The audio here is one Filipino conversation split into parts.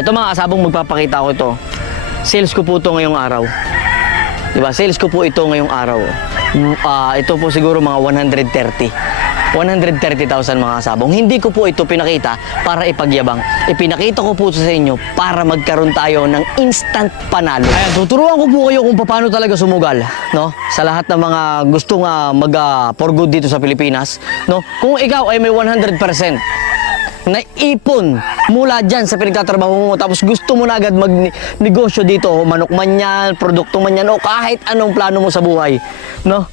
Ito mga kasabong, magpapakita ko ito. Sales ko po ito ngayong araw. Diba? Sales ko po ito ngayong araw. Ito po siguro mga 130,000 mga kasabong. Hindi ko po ito pinakita para ipagyabang. Ipinakita ko po sa inyo para magkaroon tayo ng instant panalo. Ayan, tuturuan ko po kayo kung paano talaga sumugal, no? Sa lahat ng mga gustong for good dito sa Pilipinas, no? Kung ikaw ay may 100% na ipon mula dyan sa pinagtatrabaho mo, tapos gusto mo na agad magnegosyo dito, manok man yan, produkto man yan, o kahit anong plano mo sa buhay, no?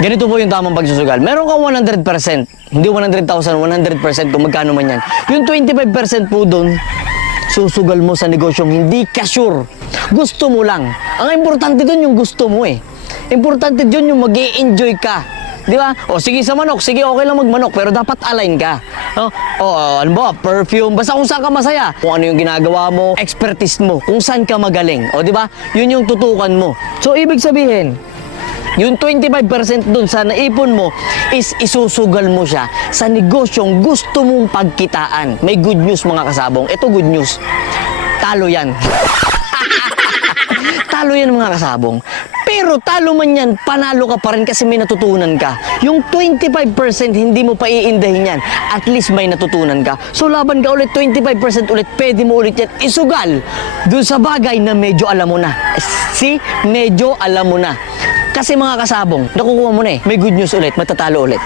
Ganito po yung tamang pagsusugal. Meron kang 100%, hindi 100,000, 100% kung magkano man yan. Yung 25% po doon, susugal mo sa negosyong hindi ka sure. Gusto mo lang. Ang importante doon yung gusto mo eh. Importante doon yung mag-i-enjoy ka. Di ba? O sige sa manok, sige okay lang magmanok, pero dapat align ka. No? O ano ba, perfume, basta kung saan ka masaya. Kung ano yung ginagawa mo, expertise mo, kung saan ka magaling. O di ba? Yun yung tutukan mo. So ibig sabihin, yung 25% dun sa naipon mo is isusugal mo siya sa negosyong gusto mong pagkitaan. May good news mga kasabong. Ito good news. Talo yan. Talo yan mga kasabong. Pero talo man yan, panalo ka pa rin kasi may natutunan ka. Yung 25% hindi mo pa iindahin yan. At least may natutunan ka. So laban ka ulit, 25% ulit, pwede mo ulit yan isugal dun sa bagay na medyo alam mo na. See? Medyo alam mo na. Kasi mga kasabong, nakukuha mo na eh. May good news ulit, matatalo ulit.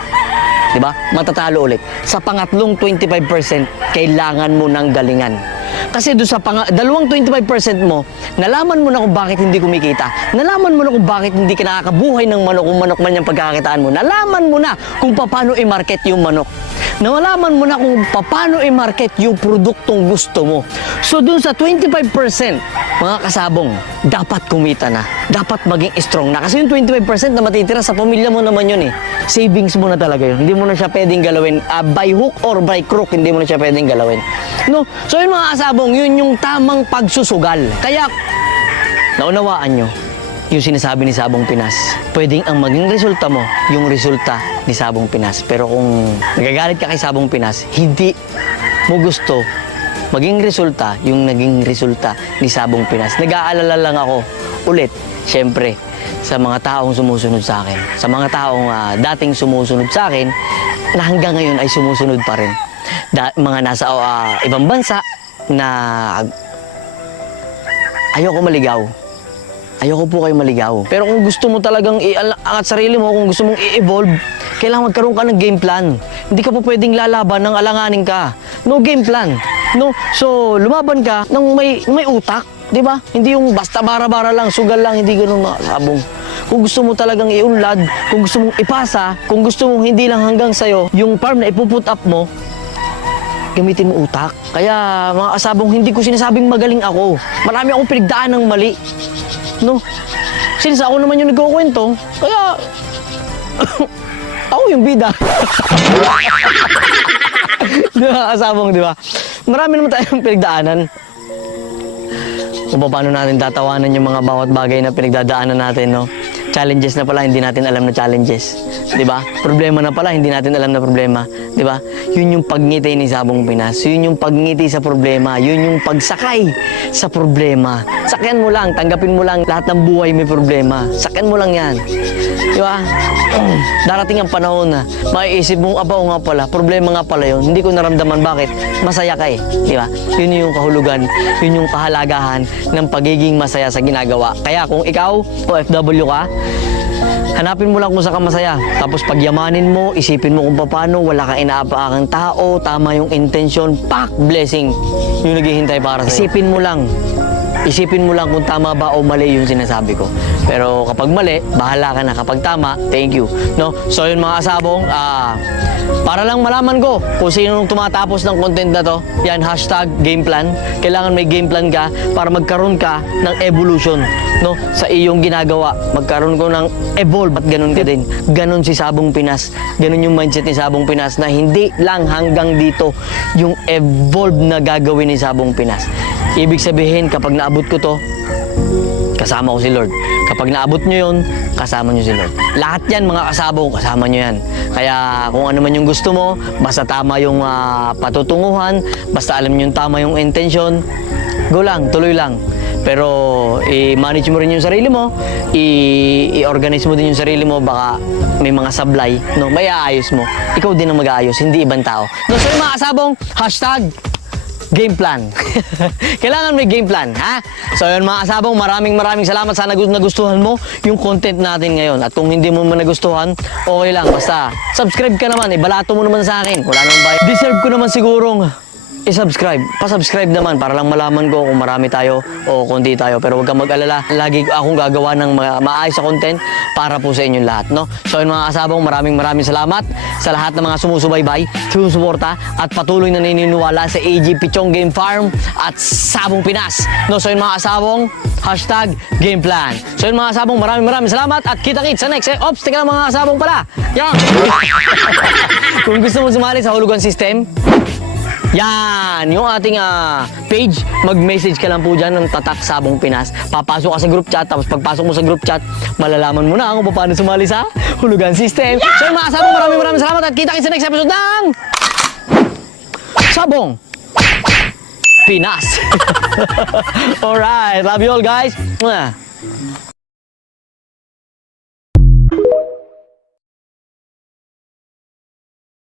Diba? Matatalo ulit. Sa pangatlong 25%, kailangan mo ng galingan. Kasi doon sa dalawang 25% mo, nalaman mo na kung bakit hindi kumikita. Nalaman mo na kung bakit hindi ka nakakabuhay ng manok, kung manok man yung pagkakitaan mo. Nalaman mo na kung paano i-market yung manok. Nalaman mo na kung paano i-market yung produktong gusto mo. So doon sa 25%, mga kasabong, dapat kumita na. Dapat maging strong na. Kasi yung 25% na matitira sa pamilya mo naman yun eh. Savings mo na talaga yun. Hindi mo na siya pwedeng galawin. By hook or by crook, hindi mo na siya pwedeng galawin. No? So yun mga kasabong, yun yung tamang pagsusugal. Kaya, naunawaan nyo yung sinasabi ni Sabong Pinas. Pwedeng ang maging resulta mo, yung resulta ni Sabong Pinas. Pero kung nagagalit ka kay Sabong Pinas, hindi mo gusto maging resulta yung naging resulta ni Sabong Pinas. Nag-aalala lang ako ulit, syempre, sa mga taong sumusunod sa akin. Sa mga taong dating sumusunod sa akin, na hanggang ngayon ay sumusunod pa rin. Mga nasa ibang bansa na ayoko maligaw. Ayoko po kayo maligaw. Pero kung gusto mo talagang iangat sarili mo, kung gusto mong i-evolve, kailangan magkaroon ka ng game plan. Hindi ka po pwedeng lalaban ng alanganin ka. No game plan. No? So, lumaban ka ng may utak. Di ba? Hindi yung basta bara-bara lang, sugal lang, hindi ganun mga sabong. Kung gusto mo talagang iunlad, kung gusto mong ipasa, kung gusto mong hindi lang hanggang sa'yo, yung farm na ipuput up mo, gamitin mo utak. Kaya mga kasabong, hindi ko sinasabing magaling ako. Marami akong pinagdaan ng mali. No? Since ako naman yung nagkukwento, kaya ako yung bida. Di ba kasabong, di ba? Marami naman tayong pinagdaanan. Kung paano natin tatawanan yung mga bawat bagay na pinagdadaanan natin, no? Challenges na pala, hindi natin alam na challenges. Di ba? Problema na pala, hindi natin alam na problema. Di ba? Yun yung pagngiti ni Sabong Pinas. Yun yung pagngiti sa problema. Yun yung pagsakay sa problema. Sakyan mo lang, tanggapin mo lang lahat ng buhay may problema. Sakyan mo lang yan. Di ba? Darating ang panahon na maiisip mo, aba o nga pala, problema nga pala yun. Hindi ko naramdaman bakit. Masaya ka eh. Di ba? Yun yung kahulugan, yun yung kahalagahan ng pagiging masaya sa ginagawa. Kaya kung ikaw, OFW ka, hanapin mo lang kung saan ka masaya. Tapos pagyamanin mo, isipin mo kung paano, wala kang inaapakang tao, tama yung intention, pak, blessing yung naghihintay para sa'yo. Isipin mo lang kung tama ba o mali yung sinasabi ko. Pero kapag mali, bahala ka na. Kapag tama, thank you. No? So yun mga kasabong, para lang malaman ko kung sino tumatapos ng content na to, yan, hashtag game plan. Kailangan may game plan ka para magkaroon ka ng evolution, no? Sa iyong ginagawa. Magkaroon ko ng evolve at ganun ka din. Ganun si Sabong Pinas. Ganun yung mindset ni Sabong Pinas na hindi lang hanggang dito yung evolve na gagawin ni Sabong Pinas. Ibig sabihin, kapag naabot ko to, kasama ko si Lord. Kapag naabot nyo yun, kasama nyo si Lord. Lahat yan mga kasabong, kasama nyo yan. Kaya kung ano man yung gusto mo, basta tama yung patutunguhan, basta alam nyo yung tama yung intention, go lang, tuloy lang. Pero i-manage mo rin yung sarili mo, i-organize mo din yung sarili mo, baka may mga sablay, no? May aayos mo. Ikaw din ang mag-aayos, hindi ibang tao. No, so yung mga kasabong, hashtag game plan. Kailangan may game plan, ha? So yun mga kasabong, maraming salamat. Sana nagustuhan mo yung content natin ngayon. At kung hindi mo man nagustuhan, okay lang. Basta subscribe ka naman, ibalato mo naman sa akin. Wala naman bayad. Deserve ko naman sigurong i-subscribe. Pa-subscribe naman para lang malaman ko kung marami tayo o konti tayo. Pero huwag kang mag-alala. Lagi akong gagawa ng maayos sa content para po sa inyong lahat, no? So yun mga kasabong, maraming salamat sa lahat ng mga sumusubaybay, sumusuporta at patuloy na naniniwala sa AG Pichong Game Farm at Sabong Pinas. No, so yun mga kasabong, hashtag game plan. So yun mga kasabong, maraming salamat at kita-kits sa next. Ops, teka lang mga kasabong pala. Yan. Kung gusto mo sumali sa hulugan system, yan, yung ating page, mag-message ka lang po dyan ng Tatak Sabong Pinas. Papasok ka sa group chat, tapos pagpasok mo sa group chat, malalaman mo na kung paano sumali sa hulugan system. Yeah! So yung mga sabong, maraming salamat at kita-kits sa next episode ng Sabong Pinas. Alright, love you all guys.